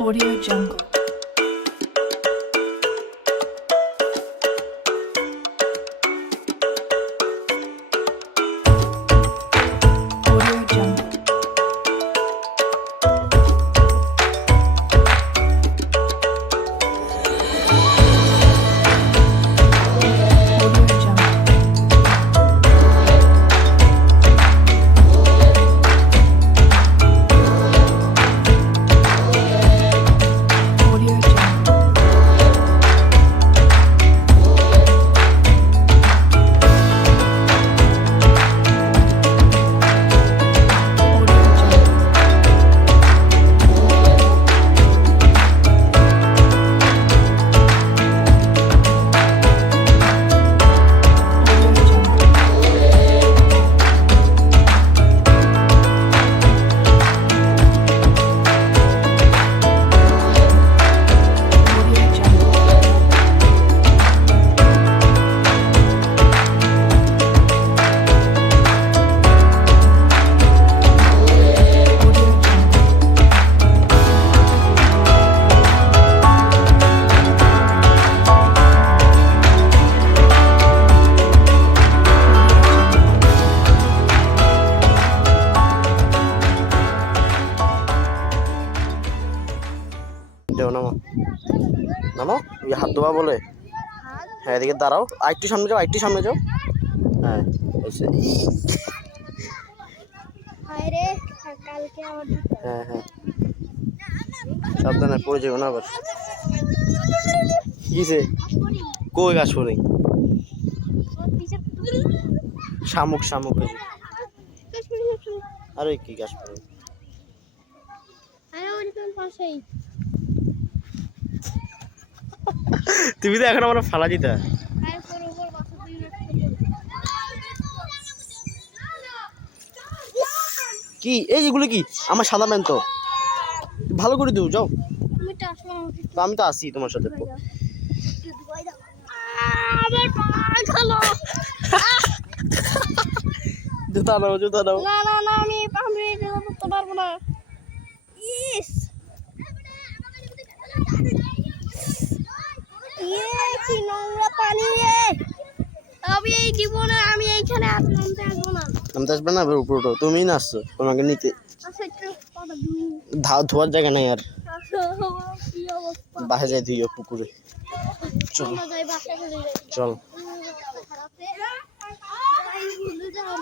Audio Jungle. Audio Jungle. Audio Jungle. Audio Jungle. Audio Jungle. Audio Jungle. Audio Jungle. Audio Jungle. দেও নামো নামো এই হাত ধোয়া বলে হ্যাঁ এদিকে দাঁড়াও আর একটু সামনে যাও আর একটু সামনে যাও হ্যাঁ হয়েছে হায়রে কালকে আমার হ্যাঁ হ্যাঁ সাবধানে পড়ে যাবো না আবার কিসে কই গাছ পড়ে শামুক শামুক ওই যে। আরে কি গাছ পড়ে পাশেই তুমি তো এখন আমরা ফালা দিতা কি এই যেগুলো কি আমার সাদা প্যান্ট তো ভালো করে দিও যাও তো আমি তো আসি তোমার সাথে জুতা নাও জুতা নাও না না না আমি করতে পারবো না ইস কি নোংরা পানি রে আমি এই জীবনে আমি এইখানে আর নামতে আসবো না নামতে আসবে না উপরটা তুমি না আসছো তোমাকে নিতে আচ্ছা একটু কথা দুই ধোয়ার জায়গা নাই আর কি অবস্থা বাসা যাই ধুইও পুকুরে চল আমরা যাই বাসায় চলে যাই চল খারাপ রে যাই ভুলে যাবো